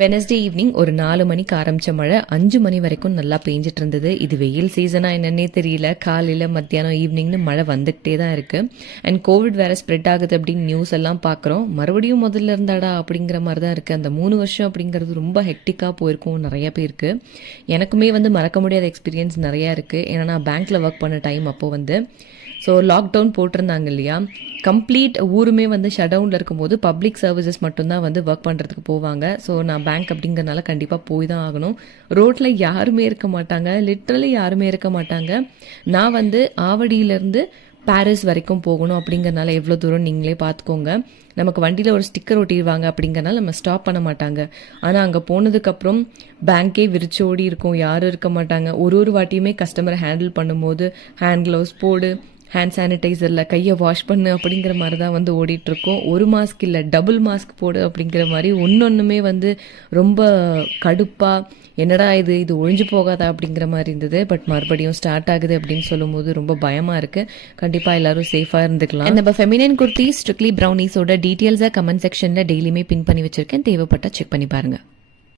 Wednesday evening ஒரு 4 மணிக்கு ஆரம்பிச்ச மழை 5 மணி வரைக்கும் நல்லா பெஞ்சிட்டு இருந்தது. இது வெயில் சீசனா என்னன்னே தெரியல. காலையில் மத்தியானம் ஈவினிங்னு மழை வந்துகிட்டே தான் இருக்கு. அண்ட் கோவிட் வேற ஸ்ப்ரெட் ஆகுது அப்படின்னு நியூஸ் எல்லாம் பார்க்குறோம். மறுபடியும் முதல்ல இருந்தாடா அப்படிங்கிற மாதிரி தான் இருக்குது. அந்த 3 வருஷம் அப்படிங்கிறது ரொம்ப ஹெக்டிக்காக போயிருக்கும் நிறைய பேருக்கு. எனக்குமே மறக்க முடியாத எக்ஸ்பீரியன்ஸ் நிறையா இருக்குது. ஏன்னா நான் பேங்க்கில் ஒர்க் பண்ண டைம் அப்போது ஸோ லாக்டவுன் போட்டிருந்தாங்க இல்லையா, கம்ப்ளீட் ஊருமே ஷட் டவுனில் இருக்கும்போது பப்ளிக் சர்வீசஸ் மட்டும்தான் ஒர்க் பண்ணுறதுக்கு போவாங்க. ஸோ நான் பேங்க் அப்படிங்கிறனால கண்டிப்பாக போய் தான் ஆகணும். ரோட்டில் யாருமே இருக்க மாட்டாங்க, லிட்ரலி யாருமே இருக்க மாட்டாங்க. நான் ஆவடியிலேருந்து பாரிஸ் வரைக்கும் போகணும் அப்படிங்கிறனால எவ்வளோ தூரம் நீங்களே பார்த்துக்கோங்க. நமக்கு வண்டியில் ஒரு ஸ்டிக்கர் ஒட்டிடுவாங்க அப்படிங்கிறனால நம்ம ஸ்டாப் பண்ண மாட்டாங்க. ஆனால் அங்கே போனதுக்கப்புறம் பேங்கே விரிச்சோடி இருக்கும், யாரும் இருக்க மாட்டாங்க. ஒரு வாட்டியுமே கஸ்டமரை ஹேண்டில் பண்ணும்போது ஹேண்ட் க்ளவுஸ் போடு, ஹேண்ட் சானிடைசரில் கையை வாஷ் பண்ணு அப்படிங்கிற மாதிரி தான் ஓடிட்டுருக்கோம். ஒரு மாஸ்க் இல்லை, டபுள் மாஸ்க் போடு அப்படிங்கிற மாதிரி ஒன்னொன்றுமே ரொம்ப கடுப்பாக, என்னடா இது ஒழிஞ்சு போகாதா அப்படிங்கிற மாதிரி இருந்தது. பட் மறுபடியும் ஸ்டார்ட் ஆகுது அப்படின்னு சொல்லும்போது ரொம்ப பயமாக இருக்குது. கண்டிப்பாக எல்லாரும் சேஃபாக இருந்துக்கலாம். நம்ம ஃபெமினைன் குர்த்தி ஸ்ட்ரிக்ட்லி ப்ரௌனீஸோட டீட்டெயில்ஸாக கமெண்ட் செக்ஷனில் டெய்லியுமே பின் பண்ணி வச்சுருக்கேன். தேவைப்பட்டால் செக் பண்ணி பாருங்கள்.